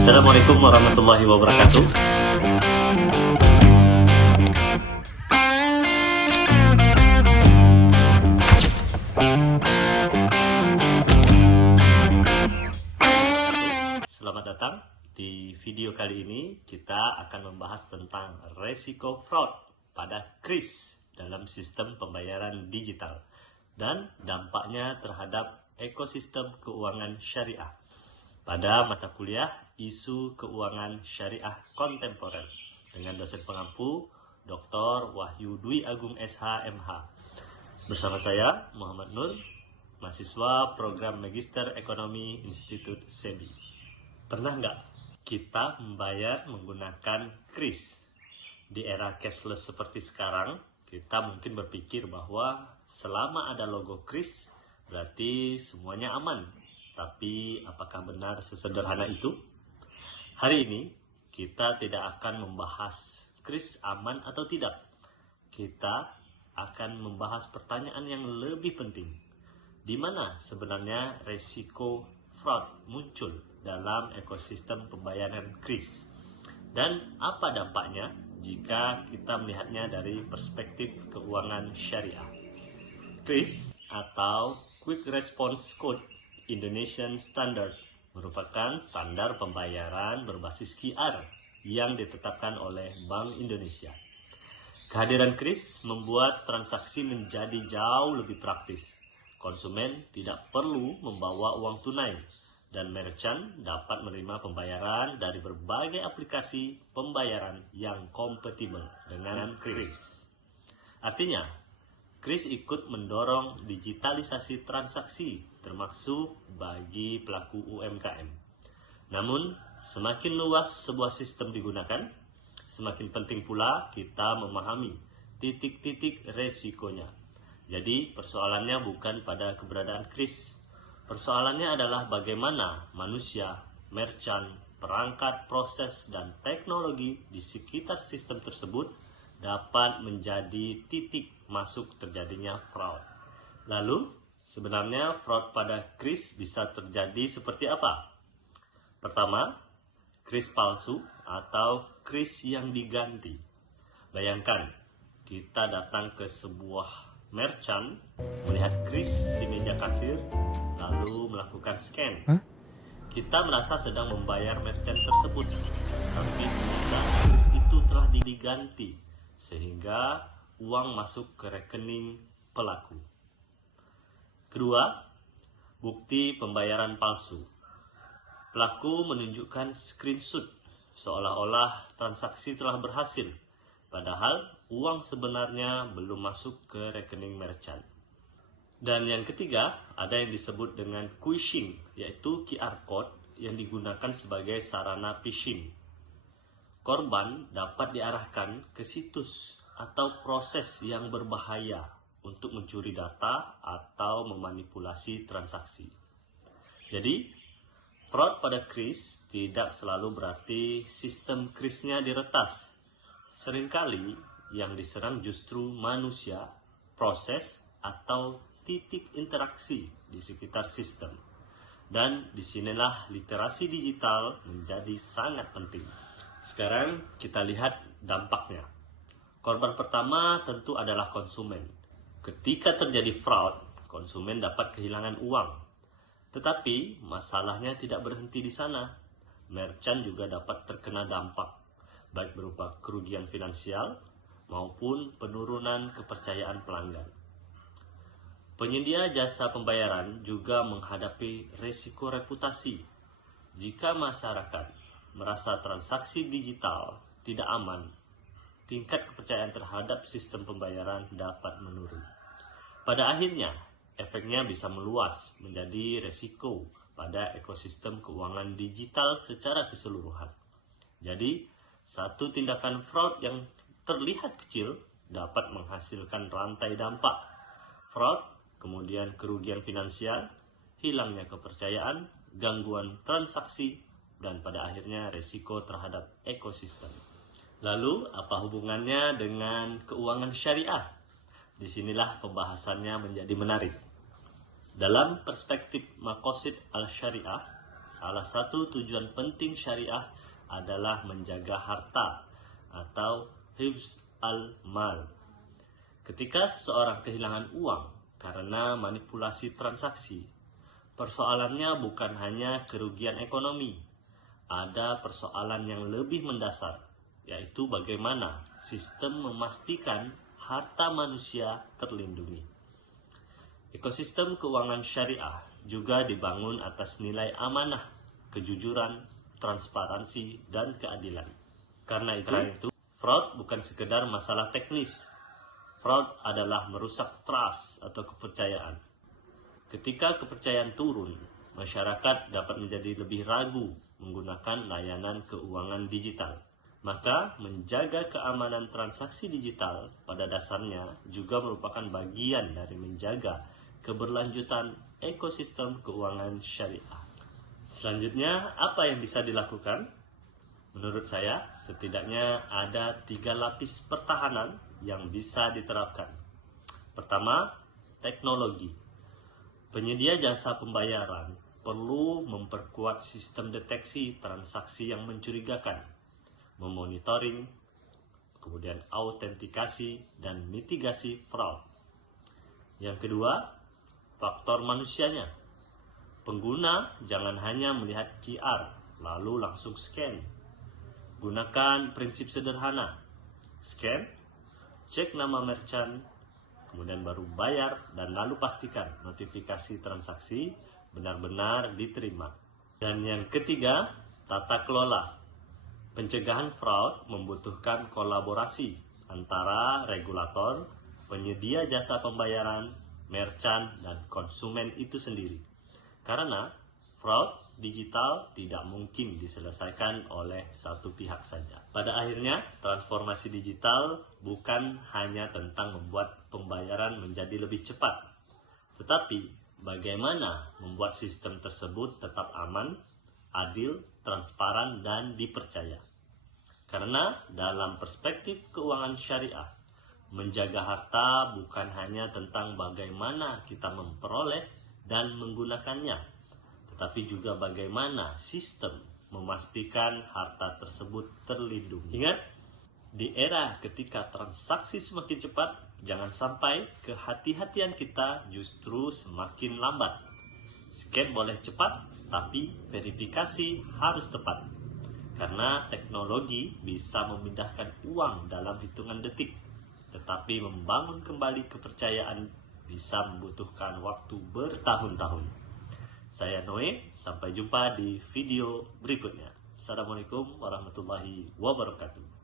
Assalamualaikum warahmatullahi wabarakatuh. Selamat datang. Di video kali ini kita akan membahas tentang resiko fraud pada kris dalam sistem pembayaran digital dan dampaknya terhadap ekosistem keuangan syariah pada mata kuliah Isu Keuangan Syariah Kontemporer dengan dosen pengampu Dr. Wahyu Dwi Agung SH MH. Bersama saya Muhammad Nur, mahasiswa program Magister Ekonomi Institut SEBI. Pernah nggak kita membayar menggunakan kris? Di era cashless seperti sekarang, kita mungkin berpikir bahwa selama ada logo kris berarti semuanya aman. Tapi apakah benar sesederhana itu? Hari ini kita tidak akan membahas kris aman atau tidak. Kita akan membahas pertanyaan yang lebih penting. Di mana sebenarnya resiko fraud muncul dalam ekosistem pembayaran kris? Dan apa dampaknya jika kita melihatnya dari perspektif keuangan syariah? Kris atau Quick Response Code Indonesian Standard merupakan standar pembayaran berbasis QR yang ditetapkan oleh Bank Indonesia. Kehadiran kris membuat transaksi menjadi jauh lebih praktis. Konsumen tidak perlu membawa uang tunai dan merchant dapat menerima pembayaran dari berbagai aplikasi pembayaran yang kompatibel dengan kris. Artinya, kris ikut mendorong digitalisasi transaksi termasuk bagi pelaku UMKM. Namun, semakin luas sebuah sistem digunakan, semakin penting pula kita memahami titik-titik resikonya. Jadi, persoalannya bukan pada keberadaan kris. Persoalannya adalah bagaimana manusia, merchant, perangkat, proses, dan teknologi di sekitar sistem tersebut dapat menjadi titik masuk terjadinya fraud. Lalu, sebenarnya fraud pada kris bisa terjadi seperti apa? Pertama, kris palsu atau kris yang diganti. Bayangkan, kita datang ke sebuah merchant, melihat kris di meja kasir, lalu melakukan scan. Kita merasa sedang membayar merchant tersebut, tapi ternyata kris itu telah diganti, sehingga uang masuk ke rekening pelaku. Kedua, bukti pembayaran palsu. Pelaku menunjukkan screenshot seolah-olah transaksi telah berhasil, padahal uang sebenarnya belum masuk ke rekening merchant. Dan yang ketiga, ada yang disebut dengan phishing, yaitu QR code yang digunakan sebagai sarana phishing. Korban dapat diarahkan ke situs atau proses yang berbahaya untuk mencuri data atau memanipulasi transaksi. Jadi, fraud pada kris tidak selalu berarti sistem krisnya diretas. Seringkali yang diserang justru manusia, proses, atau titik interaksi di sekitar sistem. Dan disinilah literasi digital menjadi sangat penting. Sekarang kita lihat dampaknya. Korban pertama tentu adalah konsumen. Ketika terjadi fraud, konsumen dapat kehilangan uang. Tetapi masalahnya tidak berhenti di sana. Merchant juga dapat terkena dampak, baik berupa kerugian finansial maupun penurunan kepercayaan pelanggan. Penyedia jasa pembayaran juga menghadapi risiko reputasi. Jika masyarakat merasa transaksi digital tidak aman, tingkat kepercayaan terhadap sistem pembayaran dapat menurun. Pada akhirnya, efeknya bisa meluas menjadi resiko pada ekosistem keuangan digital secara keseluruhan. Jadi, satu tindakan fraud yang terlihat kecil dapat menghasilkan rantai dampak. Fraud, kemudian kerugian finansial, hilangnya kepercayaan, gangguan transaksi, dan pada akhirnya resiko terhadap ekosistem. Lalu, apa hubungannya dengan keuangan syariah? Disinilah pembahasannya menjadi menarik. Dalam perspektif Maqasid al-Syariah, salah satu tujuan penting syariah adalah menjaga harta atau hifz al-mal. Ketika seseorang kehilangan uang karena manipulasi transaksi, persoalannya bukan hanya kerugian ekonomi. Ada persoalan yang lebih mendasar, yaitu bagaimana sistem memastikan harta manusia terlindungi. Ekosistem keuangan syariah juga dibangun atas nilai amanah, kejujuran, transparansi, dan keadilan. Karena itu, fraud bukan sekedar masalah teknis. Fraud adalah merusak trust atau kepercayaan. Ketika kepercayaan turun, masyarakat dapat menjadi lebih ragu menggunakan layanan keuangan digital. Maka, menjaga keamanan transaksi digital pada dasarnya juga merupakan bagian dari menjaga keberlanjutan ekosistem keuangan syariah. Selanjutnya, apa yang bisa dilakukan? Menurut saya, setidaknya ada 3 lapis pertahanan yang bisa diterapkan. Pertama, teknologi. Penyedia jasa pembayaran perlu memperkuat sistem deteksi transaksi yang mencurigakan, memonitoring, kemudian autentikasi, dan mitigasi fraud. Yang kedua, faktor manusianya. Pengguna jangan hanya melihat QR, lalu langsung scan. Gunakan prinsip sederhana. Scan, cek nama merchant, kemudian baru bayar, dan lalu pastikan notifikasi transaksi benar-benar diterima. Dan yang ketiga, tata kelola. Pencegahan fraud membutuhkan kolaborasi antara regulator, penyedia jasa pembayaran, merchant, dan konsumen itu sendiri. Karena fraud digital tidak mungkin diselesaikan oleh satu pihak saja. Pada akhirnya, transformasi digital bukan hanya tentang membuat pembayaran menjadi lebih cepat, tetapi bagaimana membuat sistem tersebut tetap aman, adil, transparan, dan dipercaya. Karena dalam perspektif keuangan syariah, menjaga harta bukan hanya tentang bagaimana kita memperoleh dan menggunakannya, tetapi juga bagaimana sistem memastikan harta tersebut terlindungi. Ingat, di era ketika transaksi semakin cepat, jangan sampai kehati-hatian kita justru semakin lambat. Scan boleh cepat, tapi verifikasi harus tepat. Karena teknologi bisa memindahkan uang dalam hitungan detik, tetapi membangun kembali kepercayaan bisa membutuhkan waktu bertahun-tahun. Saya Noe, sampai jumpa di video berikutnya. Assalamualaikum warahmatullahi wabarakatuh.